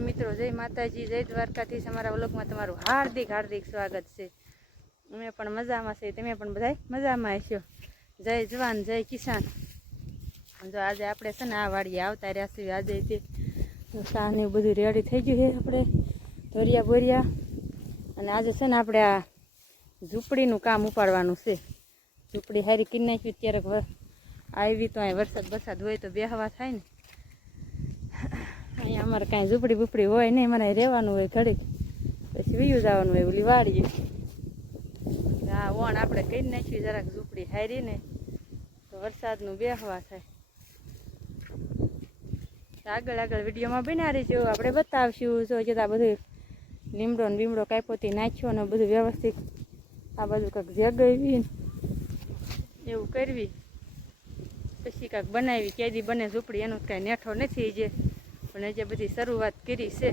મિત્રો, જય માતાજી, જય દ્વારકાધીશ। અમારા વ્લોગમાં તમારું હાર્દિક હાર્દિક સ્વાગત છે। અમે પણ મજામાં છે, તમે પણ બધા મજામાં હશો। જય જવાન જય કિસાન। જો આજે આપણે છે ને આ વાડીએ આવતા રહ્યા છીએ। આજે તે શાહ ને બધું રેડી થઈ ગયું છે, આપણે ધોરિયા બોરિયા। અને આજે છે ને આપણે આ ઝૂંપડીનું કામ ઉપાડવાનું છે। ઝૂંપડી હારી કરી નાખ્યું ત્યારે આવી તો અહીં વરસાદ હોય તો બેહવા થાય ને। અહીંયા અમારે કાંઈ ઝૂંપડી બૂપડી હોય નહીં, મને રહેવાનું હોય ઘડીક, પછી વયું જવાનું હોય ઓલી વાડીએ। હા ઓણ આપણે કરી નાખ્યું જરાક ઝૂંપડી હારી ને તો વરસાદનું બેહવા થાય। આગળ વિડીયોમાં બનાવી જો આપણે બતાવશું। જો જતા બધું લીમડો ને બીમડો કાપોતી નાખ્યો ને બધું વ્યવસ્થિત આ બધું કંઈક જગાવી એવું કરવી, પછી કાંઈક બનાવી। કેદી બને ઝૂંપડી એનો કાંઈ નેઠો નથી જે, પણ હજી બધી શરૂઆત કરી છે।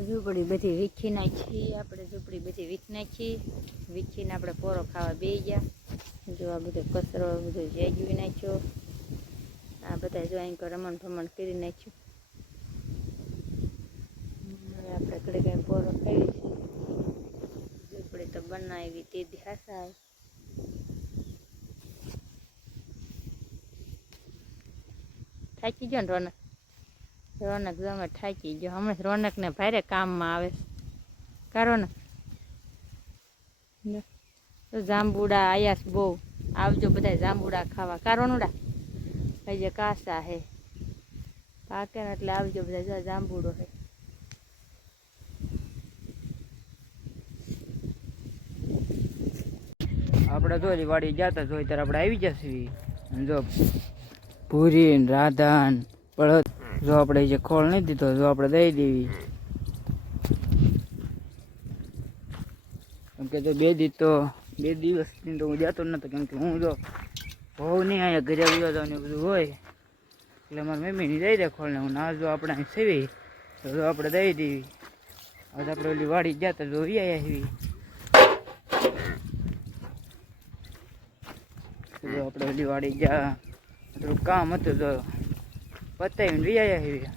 ઝૂંપડી બધી વીખી નાખી આપણે, ઝૂંપડી બધી વીખી નાખી, વીખીને આપણે પોરો ખાવા બેસી ગયા। જો આ બધો કચરો બધો જેગવી નાખ્યો, આ બધા જો અહીં રમણ ભમણ કરી નાખ્યું। હવે આપણે ઘડી કંઈ પોરો ખાઈ છીએ। ઝૂંપડી તો બનાવી તે હાસા થાકી ગયો ને રોનક જમે થાકી ગયો। હમણાં રોનકને ભારે કામમાં આવે કા રોનક? જાંબુડા આયાસ બહુ, આવજો બધા જાંબુડા ખાવા કા રોનુડા? હજી કાસા હે, પાકે ને એટલે આવજો બધા, જો જાંબુડો હે। આપણે જો વાડી જતા જોઈ ત્યારે આપણે આવી જશે। જો પૂરી રાધા બળદ જો આપણે જે ખોળ નહીં દીધો જો આપણે દઈ દેવી, કેમ કે જો બે દિવસની તો હું જતો નતો, કેમ કે હું જો બહુ નહીં અહીંયા ઘરે આવ્યો જાવ ને બધું હોય એટલે મારી મમ્મીની દઈ દે ખોળને। હું ના જો આપણે અહીં સેવી તો જો આપણે દઈ દેવી। હવે આપણે ઓલી વાડી જતા જો આવ્યા એવી, જો આપણે ઓલી વાડી ગયા થોડું કામ હતું તો પતાવીને વ્યાયા એવી।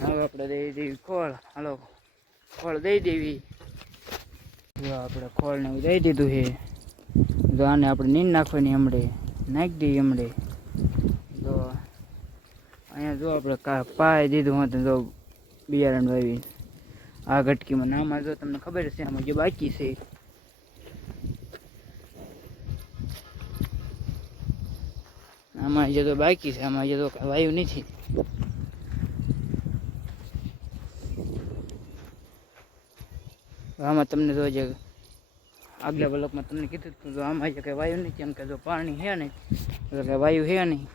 હવે આપણે દઈ દેવી ખોળ, હાલો ખોળ દઈ દેવી। જો આપણે ખોળને દઈ દીધું છે, જો આને આપણે નીંદ નાખવાની હમણે નાખી દઈએ હમણે। જો અહીંયા જો આપણે પાય દીધું હતું જો બિયારણ વાવી આ ઘટકીમાં, આમાં જો તમને ખબર છે આમાં જે બાકી છે આમાં જે તો બાકી છે, આમાં જે તો વાયુ નથી। આમાં તમને જો જે આગલા બ્લોકમાં તમને કીધું હતું તો આમાં જે કંઈ વાયુ નથી, કેમ કે જો પાણી છે નહીં એટલે વાયુ છે નહીં।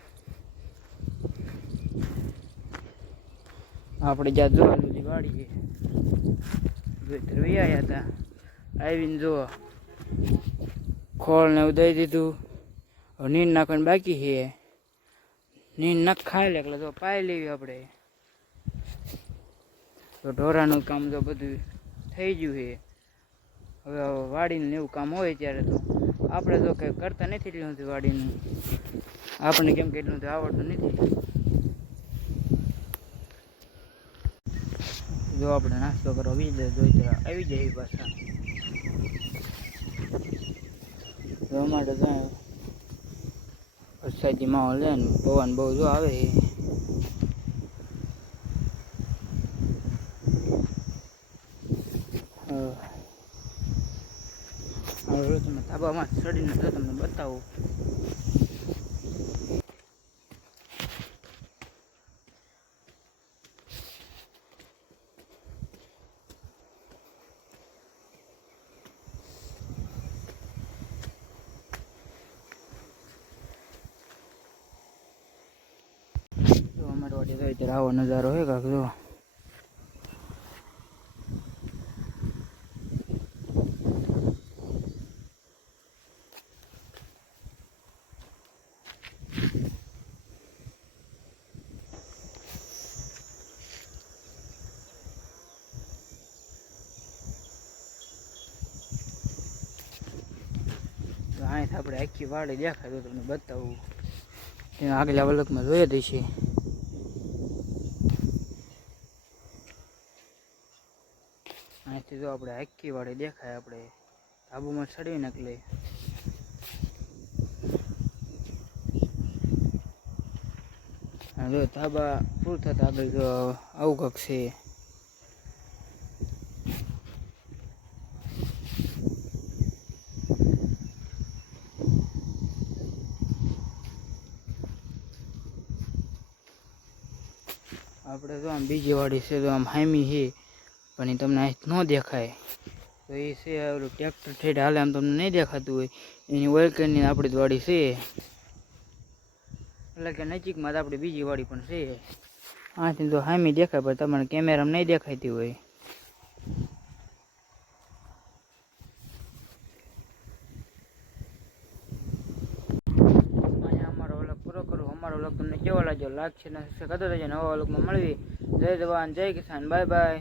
આપણે જ્યાં જોવા લીધી વાડીએ જોઈ આવ્યા હતા. આવીને જુઓ ખોળ ને એવું દઈ દીધું. હવે નીંદ નાખવાની બાકી છે. નીંદ નાખ ખાઈ લે એટલે તો પાઈ લેવી આપણે. તો ઢોરાનું કામ તો બધું થઈ ગયું છે. હવે વાડીનું એવું કામ હોય ત્યારે તો આપણે તો કંઈ કરતા નથી એટલું નથી વાડીનું. આપણને કેમ કે એટલું આવડતું નથી. જો આપણે નાસ્તો કરવા આવી જાય પાછા. તો અમારે તો વરસાદી માહોલ લે ને પવન બહુ જો આવે છે. હવે તમે ધાબામાં ચડીને તો તમને બતાવું. તો અમારી વાડી તો અત્યારે આવો નજારો હોય કાંક જો. અહીંથી આપણે આખી વાડી દેખાય તો તમને બતાવું. એના આગલા વલકમાં જોઈએ દઈશી. અહીંથી જો આપણે આખી વાડી દેખાય. આપણે ધાબુમાં ચડી નાખીએ. જો ધાબા પૂરું થતા આગળ જો આવું કંઈક છે. આપણે તો આમ બીજી વાડી છે તો આમ હામી છે પણ એ તમને અહીં ન દેખાય. તો એ છે ઓલું ટ્રેક્ટર ઠેઠ હાલે આમ તમને નહીં દેખાતું હોય એની વળકેની આપણી જ વાડી છે. એટલે કે નજીકમાં તો આપણી બીજી વાડી પણ છે. આથી તો હામી દેખાય પણ તમને કેમેરામાં નહીં દેખાતી હોય. અમારો વ્લોગ પૂરો કરું. અમારો વ્લોગ તમને કેવો લાગ્યો લાગશે ને કરતો રહેજો. નવા વ્લોગમાં મળવી. જય જવાન જય કિસાન. Bye bye.